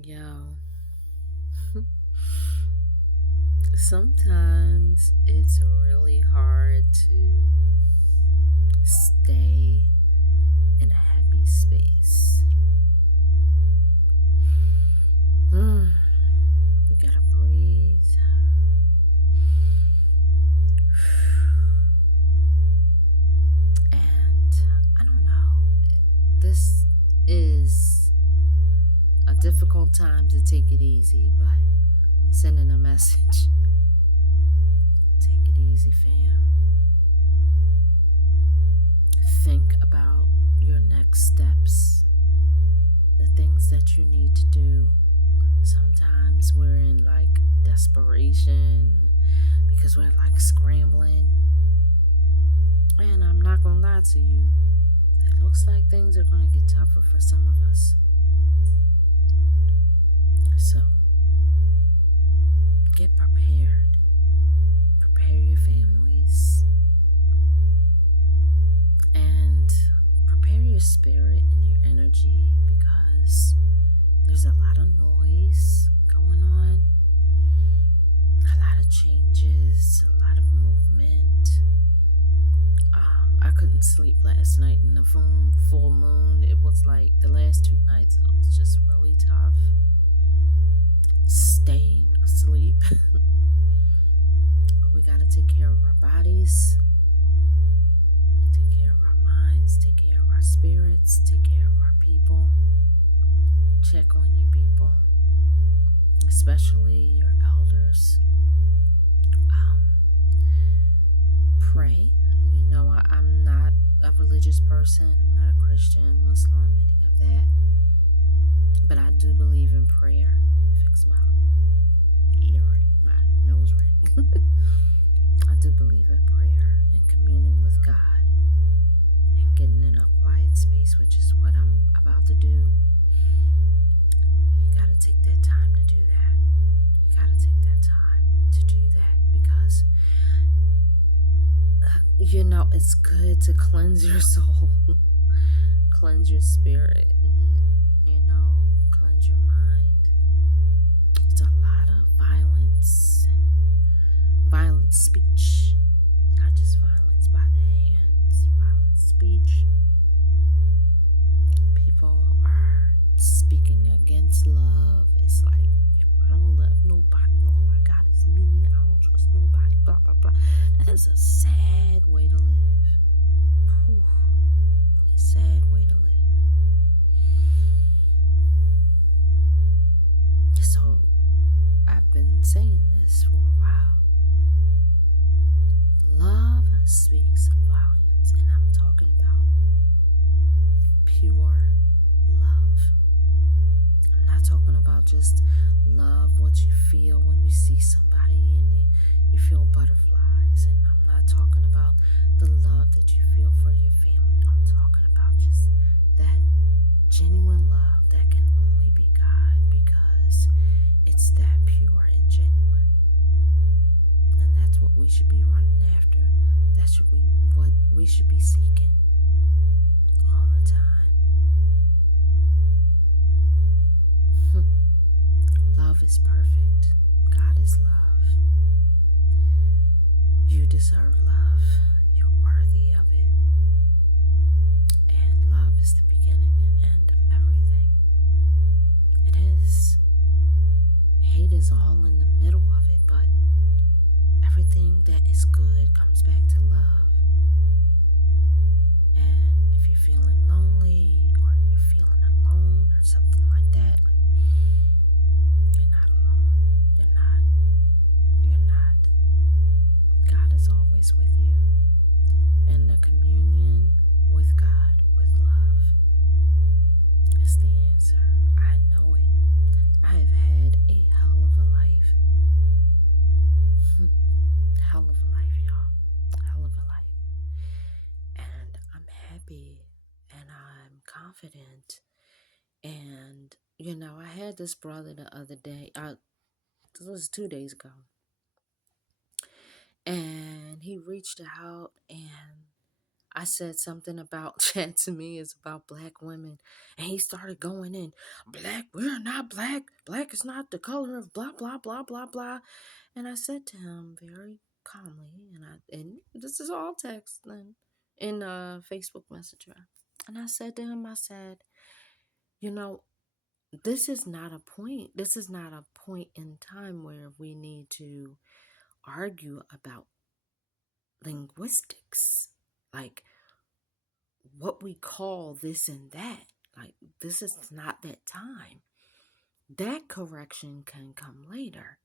Yo, sometimes it's really hard to stay in a happy space. Mm, we gotta breathe. And I don't know, this is a difficult time to take it easy, but I'm sending a message. Take it easy, fam. Think about your next steps, the things that you need to do. Sometimes we're in like desperation because we're like scrambling. And I'm not gonna lie to you, it looks like things are gonna get tougher for some of us. So get prepared, prepare your families, and prepare your spirit and your energy because there's a lot of noise going on, a lot of changes, a lot of movement. I couldn't sleep last night in the full moon. It was like the last 2 nights, it was just really tough staying asleep. But we got to take care of our bodies, take care of our minds, take care of our spirits, take care of our people. Check on your people, especially your elders. Pray. I'm not a religious person. I'm not a Christian, Muslim, any of that. But I do believe in prayer. Fix my earring, my nose ring. I do believe in prayer and communing with God and getting in a quiet space, which is what I'm about to do. You gotta take that time to do that. You gotta take that time to do that because it's good to cleanse your soul, cleanse your spirit, and cleanse your mind. It's a lot of violence and violent speech, not just violence by the hands, violent speech. People are speaking against love. It's like, I don't love nobody. All I got is me. I don't trust nobody. Blah, blah, blah. That is a sad way to live. Whew. Really sad way to live. So, I've been saying this for a while. Love speaks volumes. And I'm talking about pure love. I'm not talking about just love, what you feel when you see somebody and you feel butterflies. And I'm not talking about the love that you feel for your family. I'm talking about just that genuine love that can only be God because it's that pure and genuine. And that's what we should be running after. That's what we should be seeking all the time. Love is perfect. God is love. You deserve love. You're worthy of it. And love is the beginning and end of everything. It is. Hate is all in the middle of it, but everything that is good comes back to love. And if you're feeling lonely or you're feeling alone or something like that, you're not alone. You're not. You're not. God is always with you. And the communion with God, with love, is the answer. I know it. I have had a hell of a life. Hell of a life, y'all. Hell of a life. And I'm happy and I'm confident. And, I had this brother the other day. This was 2 days ago. And he reached out and I said something about chat to me is about black women. And he started going in, black, we're not black. Black is not the color of blah, blah, blah, blah, blah. And I said to him very calmly, and this is all text then in Facebook Messenger. And I said to him, I said, you know, this is not a point. This is not a point in time where we need to argue about linguistics. Like, what we call this and that. Like, this is not that time. That correction can come later.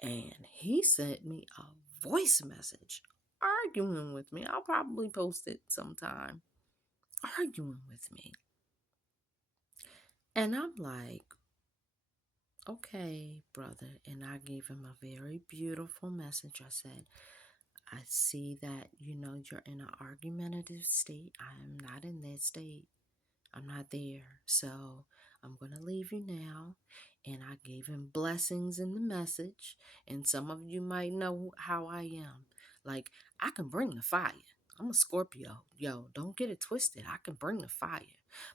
And he sent me a voice message arguing with me. I'll probably post it sometime. Arguing with me. And I'm like, okay, brother. And I gave him a very beautiful message. I said, I see that, you're in an argumentative state. I am not in that state. I'm not there. So I'm going to leave you now. And I gave him blessings in the message. And some of you might know how I am. Like, I can bring the fire. I'm a Scorpio. Yo, don't get it twisted. I can bring the fire.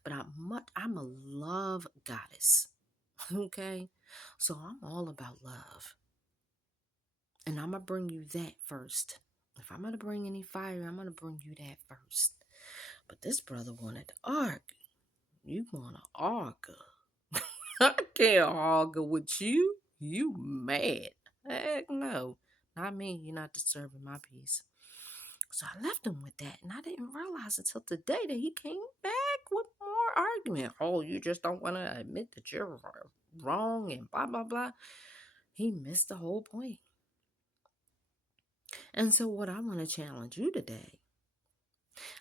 But I'm a love goddess. Okay? So I'm all about love. And I'm going to bring you that first. If I'm going to bring any fire, I'm going to bring you that first. But this brother wanted to argue. You want to argue. I can't argue with you. You mad. Heck no. Not me. You're not disturbing my peace. So I left him with that. And I didn't realize until today that he came back with more argument. Oh, you just don't want to admit that you're wrong and blah, blah, blah. He missed the whole point. And so what I want to challenge you today,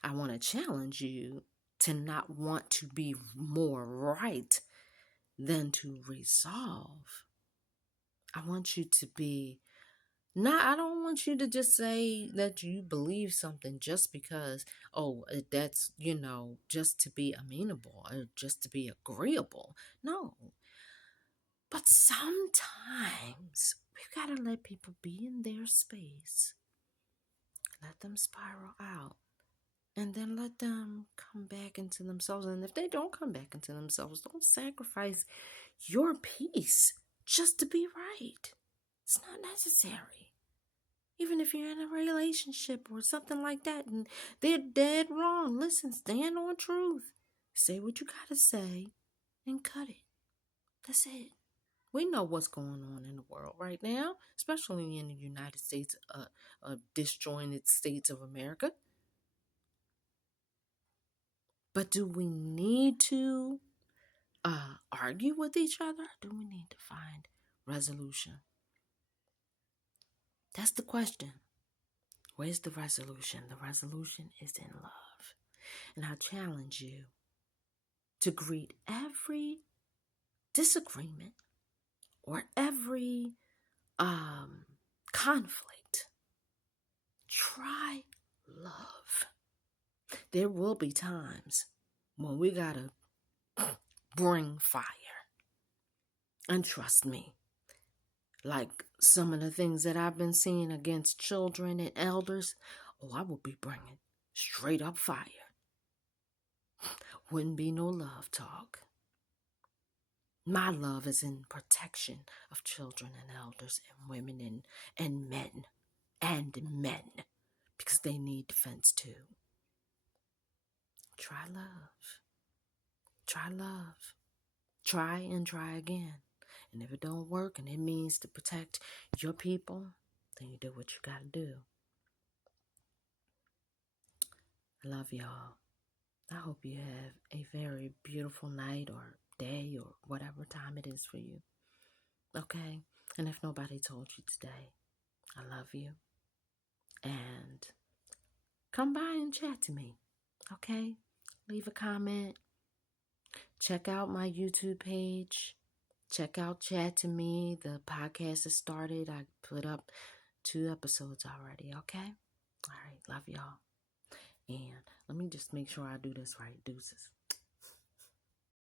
I want to challenge you to not want to be more right than to resolve. I want you to be, I don't want you to just say that you believe something just because, that's, just to be amenable or just to be agreeable. No. But sometimes we've got to let people be in their space. Let them spiral out. And then let them come back into themselves. And if they don't come back into themselves, don't sacrifice your peace just to be right. It's not necessary. Even if you're in a relationship or something like that and they're dead wrong, listen, stand on truth. Say what you gotta say and cut it. That's it. We know what's going on in the world right now, especially in the United States, disjointed states of America. But do we need to argue with each other? Do we need to find resolution? That's the question. Where's the resolution? The resolution is in love. And I challenge you to greet every disagreement or every conflict. Try love. There will be times when we gotta bring fire. And trust me, like some of the things that I've been seeing against children and elders, I will be bringing straight up fire. Wouldn't be no love talk. My love is in protection of children and elders and women and men, because they need defense too. Try love. Try love. Try and try again. And if it don't work and it means to protect your people, then you do what you gotta do. I love y'all. I hope you have a very beautiful night or day or whatever time it is for you. Okay? And if nobody told you today, I love you. And come by and chat to me. Okay? Leave a comment. Check out my YouTube page. Check out Chat to Me. The podcast has started. I put up 2 episodes already, okay? All right, love y'all. And let me just make sure I do this right. Deuces.